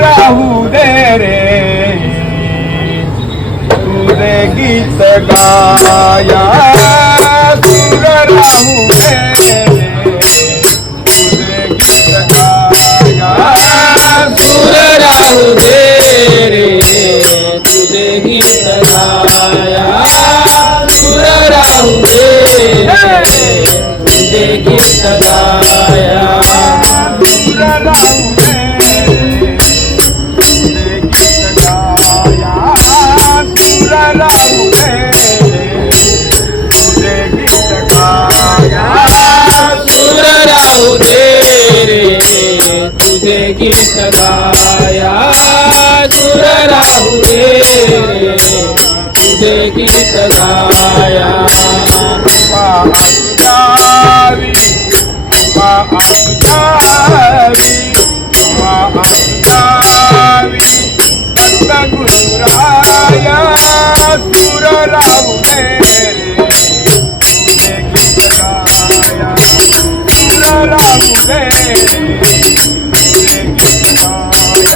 राहू दे रे. तुझे गीत गाया. सुर राहू दे रे. तुझे गीत गाया. सुर राहू दे रे. तुझे गीत गाया. सुर राहू दे रे. तुझे गीत गाया. गीत गाया सुर राहुल गीत गाया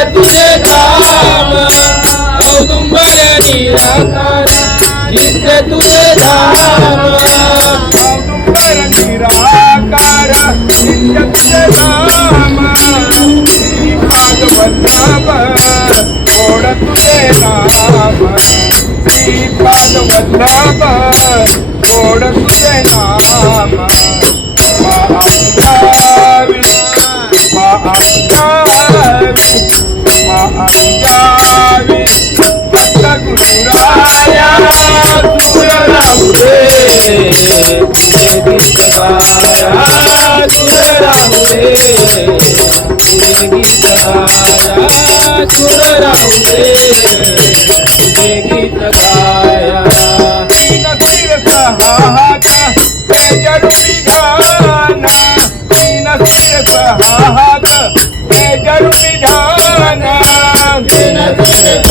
तुझे धाम औदुंबर निराकार नित्य तुझे धाम औदुंबर निराकार गुरुराया राहू रे तुझे गीत गाया रे गीत गाया सुर रे तेज रूपी ध्यान तीन सिर सहात तेज रूपी ध्यान दिन दिन सहात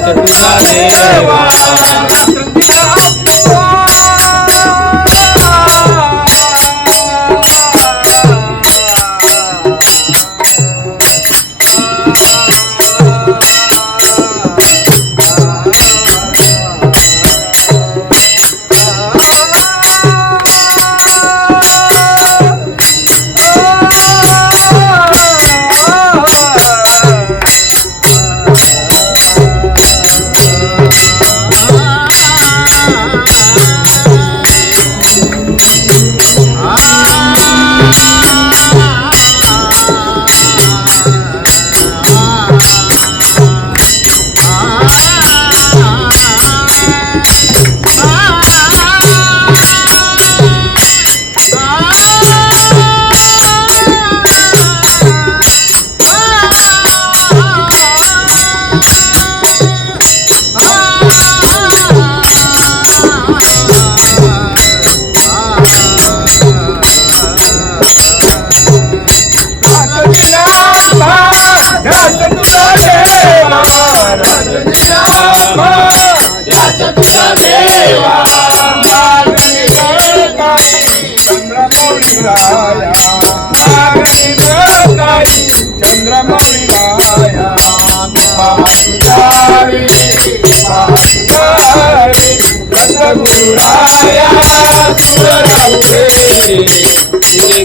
Dewa